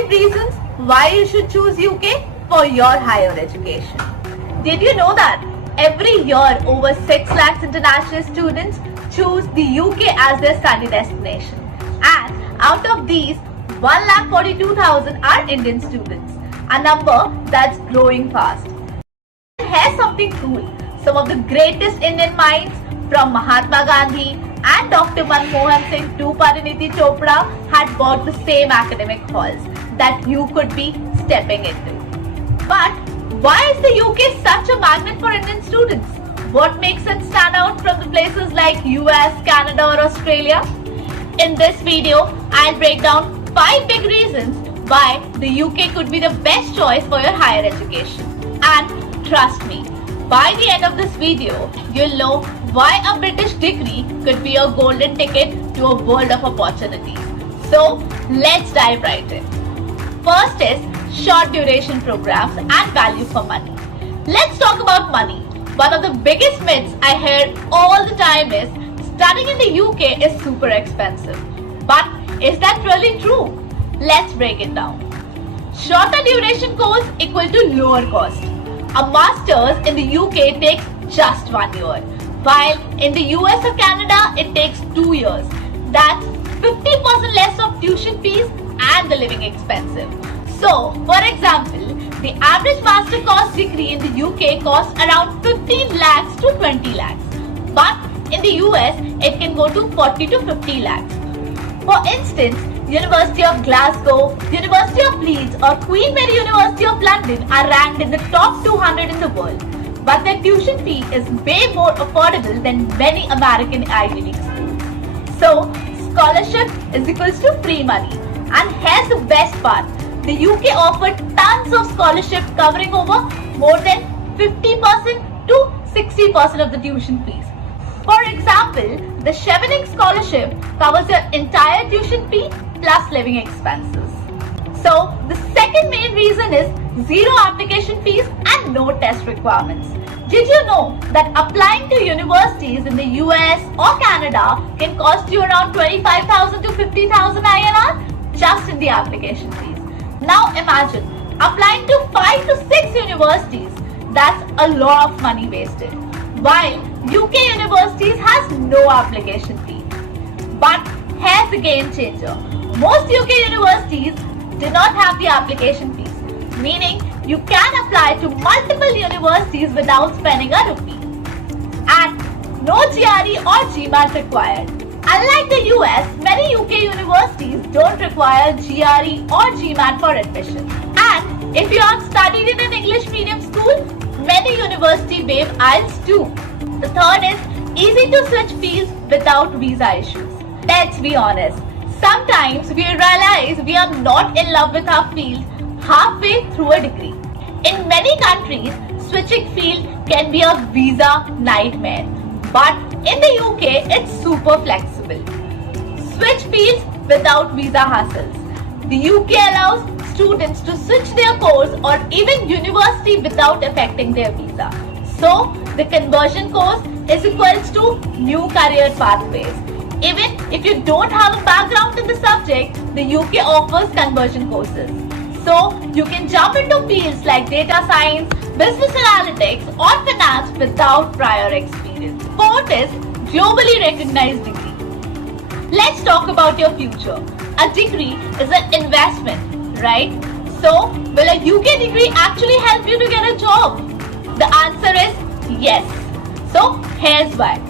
5 reasons why you should choose UK for your higher education. Did you know that every year over 6 lakhs international students choose the UK as their study destination, and out of these 1,42,000 are Indian students, a number that's growing fast. Here's something cool. Some of the greatest Indian minds from Mahatma Gandhi and Dr. Manmohan Singh to Pariniti Chopra had walked the same academic halls that you could be stepping into. But why is the UK such a magnet for Indian students? What makes it stand out from the places like US, Canada or Australia? In this video, I'll break down 5 big reasons why the UK could be the best choice for your higher education. And trust me, by the end of this video, you'll know why a British degree could be a golden ticket to a world of opportunities. So, let's dive right in. First is short duration programs and value for money. Let's talk about money. One of the biggest myths I hear all the time is studying in the UK is super expensive. But is that really true? Let's break it down. Shorter duration course equal to lower cost. A master's in the UK takes just 1 year, while in the US or Canada it takes 2 years. That's 50% less of tuition fees and the living expensive. So, for example, the average master course degree in the UK costs around 15 lakhs to 20 lakhs. But in the US, it can go to 40 to 50 lakhs. For instance, University of Glasgow, University of Leeds or Queen Mary University of London are ranked in the top 200 in the world. But their tuition fee is way more affordable than many American Ivy League schools. So, scholarship is equals to free money. And here's the best part. The UK offered tons of scholarship covering over more than 50% to 60% of the tuition fees. For example, the Chevening scholarship covers your entire tuition fee plus living expenses. So, the second main reason is zero application fees and no test requirements. Did you know that applying to universities in the US or Canada can cost you around 25,000 to 50,000 INR just in the application fees? Now imagine applying to 5 to 6 universities. That's a lot of money wasted. While UK universities has no application fee. But here's the game changer. Most UK universities do not have the application fees, meaning you can apply to multiple universities without spending a rupee. And no GRE or GMAT required. Unlike the US, many UK universities don't require GRE or GMAT for admission. And if you have studied in an English medium school, many universities waive IELTS too. The third is easy to switch fields without visa issues. Let's be honest, sometimes we realize we are not in love with our field halfway through a degree. In many countries, switching field can be a visa nightmare. But in the UK, it's super flexible. Switch fields without visa hassles. The UK allows students to switch their course or even university without affecting their visa. So, the conversion course is equals to new career pathways. Even if you don't have a background in the subject, the UK offers conversion courses. So, you can jump into fields like data science, business analytics or finance without prior experience. Fourth is globally recognized degree. Let's talk about your future. A degree is an investment, right? So, will a UK degree actually help you to get a job? The answer is yes. So, here's why.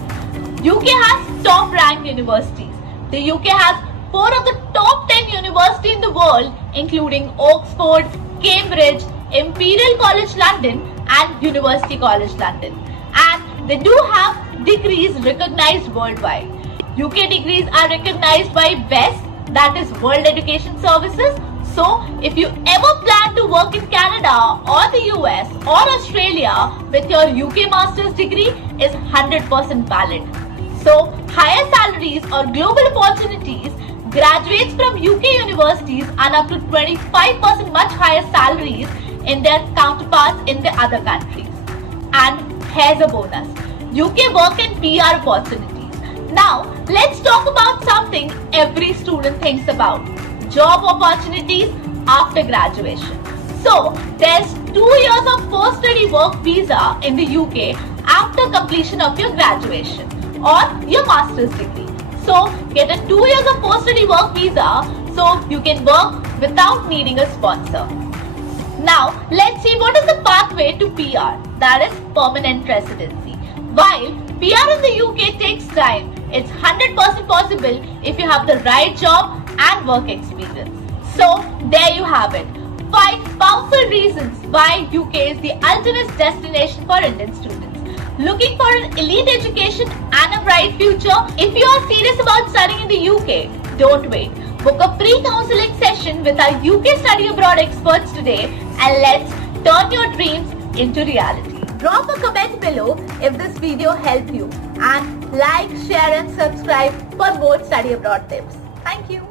UK has top ranked universities. The UK has 4 of the top 10 universities in the world, including Oxford, Cambridge, Imperial College London and University College London. And they do have degrees recognized worldwide. UK degrees are recognized by WES, that is World Education Services. So, if you ever plan to work in Canada or the US or Australia with your UK master's degree is 100% valid. So, higher salaries or global opportunities, graduates from UK universities earn up to 25% much higher salaries in their counterparts in the other countries. And here's a bonus. UK work and PR opportunities. Now, let's talk about something every student thinks about. Job opportunities after graduation. So, there's 2 years of post-study work visa in the UK after completion of your graduation or your master's degree. So, get a 2 years of post-study work visa so you can work without needing a sponsor. Now, let's see what is the pathway to PR, that is permanent residency. While PR in the UK takes time, it's 100% possible if you have the right job and work experience. So, there you have it. 5 powerful reasons why UK is the ultimate destination for Indian students. Looking for an elite education and a bright future? If you are serious about studying in the UK, don't wait. Book a free counseling session with our UK study abroad experts today and let's turn your dreams into reality. Drop a comment below if this video helped you and like, share and subscribe for more study abroad tips. Thank you.